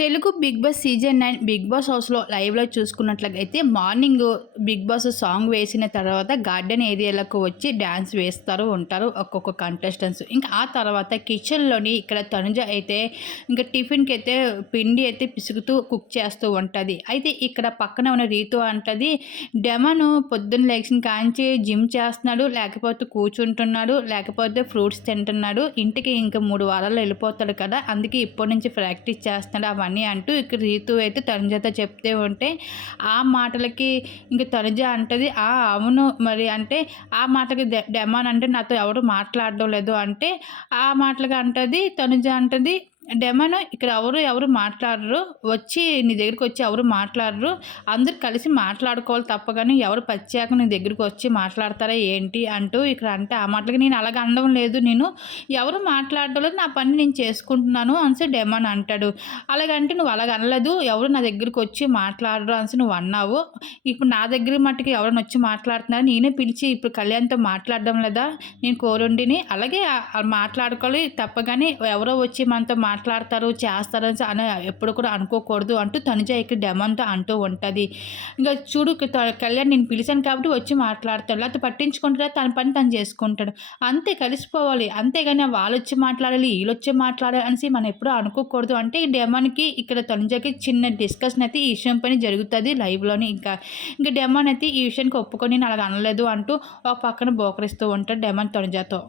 Telugu Bigg Boss season nine Bigg Boss హౌస్లో లైవ్లో చూసుకున్నట్లయితే మార్నింగ్ బిగ్ బాస్ సాంగ్ వేసిన తర్వాత గార్డెన్ ఏరియాలకు వచ్చి డ్యాన్స్ వేస్తారు ఉంటారు ఒక్కొక్క కంటెస్టెంట్స్ ఇంకా ఆ తర్వాత కిచెన్లోని ఇక్కడ తనుజ అయితే ఇంకా టిఫిన్కి అయితే పిండి అయితే పిసుకుతూ కుక్ చేస్తూ ఉంటుంది. అయితే ఇక్కడ పక్కన ఉన్న రీతు అంటది డెమను పొద్దున్న లేచిన కాంచి జిమ్ చేస్తున్నాడు లేకపోతే కూర్చుంటున్నాడు లేకపోతే ఫ్రూట్స్ తింటున్నాడు ఇంటికి ఇంకా మూడు వారాలు వెళ్ళిపోతాడు కదా అందుకే ఇప్పటి నుంచి ప్రాక్టీస్ చేస్తున్నాడు అవన్నీ అని అంటూ ఇక్కడ రీతు అయితే తనుజత చెప్తే ఉంటే ఆ మాటలకి ఇంక తనుజ అంటది ఆ అవును మరి అంటే ఆ మాటకి డెమాన్ అంటే నాతో ఎవరు మాట్లాడడం లేదు. అంటే ఆ మాటలకి అంటది తనుజ అంటది డెమన్ ఇక్కడ ఎవరు ఎవరు మాట్లాడరు వచ్చి నీ దగ్గరికి వచ్చి ఎవరు మాట్లాడరు అందరు కలిసి మాట్లాడుకోవాలి తప్ప కానీ ఎవరు పచ్చాక నీ దగ్గరికి వచ్చి మాట్లాడతారా ఏంటి అంటూ ఇక్కడ అంటే ఆ మాటలకి నేను అలాగ అనడం లేదు. నేను ఎవరు మాట్లాడడం లేదు నా పని నేను చేసుకుంటున్నాను అనిసి డెమన్ అంటాడు. అలాగంటే నువ్వు అలాగ అనలేదు ఎవరు నా దగ్గరికి వచ్చి మాట్లాడరు అనిసి నువ్వు అన్నావు. ఇప్పుడు నా దగ్గర మట్టుకు ఎవరైనా వచ్చి మాట్లాడుతున్నారు? నేనే పిలిచి ఇప్పుడు కళ్యాణ్తో మాట్లాడడం లేదా? నేను కోరుండిని. అలాగే మాట్లాడుకోవాలి తప్ప కానీ ఎవరో వచ్చి మనతో మాట్లాడు మాట్లాడతారు చేస్తారు అని ఎప్పుడు కూడా అనుకోకూడదు అంటూ తనుజ ఇక్కడ డెమంతా అంటూ ఉంటుంది. ఇంకా చూడు కళ్యాణ్ నేను పిలిచాను కాబట్టి వచ్చి మాట్లాడతాడు. లేకపోతే పట్టించుకుంటాడు? తన పని తను చేసుకుంటాడు. అంతే కలిసిపోవాలి. అంతేగాని వాళ్ళు వచ్చి మాట్లాడాలి వీళ్ళు వచ్చి మాట్లాడాలి అనేసి మనం ఎప్పుడూ అనుకోకూడదు అంటే ఈ డెమాన్కి ఇక్కడ తనుజకి చిన్న డిస్కషన్ అయితే ఈ విషయం పని జరుగుతుంది లైవ్లోని ఇంకా ఇంకా డెమాన్ అయితే ఈ విషయానికి ఒప్పుకొని నేను అలాగ అనలేదు అంటూ ఒక పక్కన బోకరిస్తూ ఉంటాడు డెమాన్ తనుజాతో.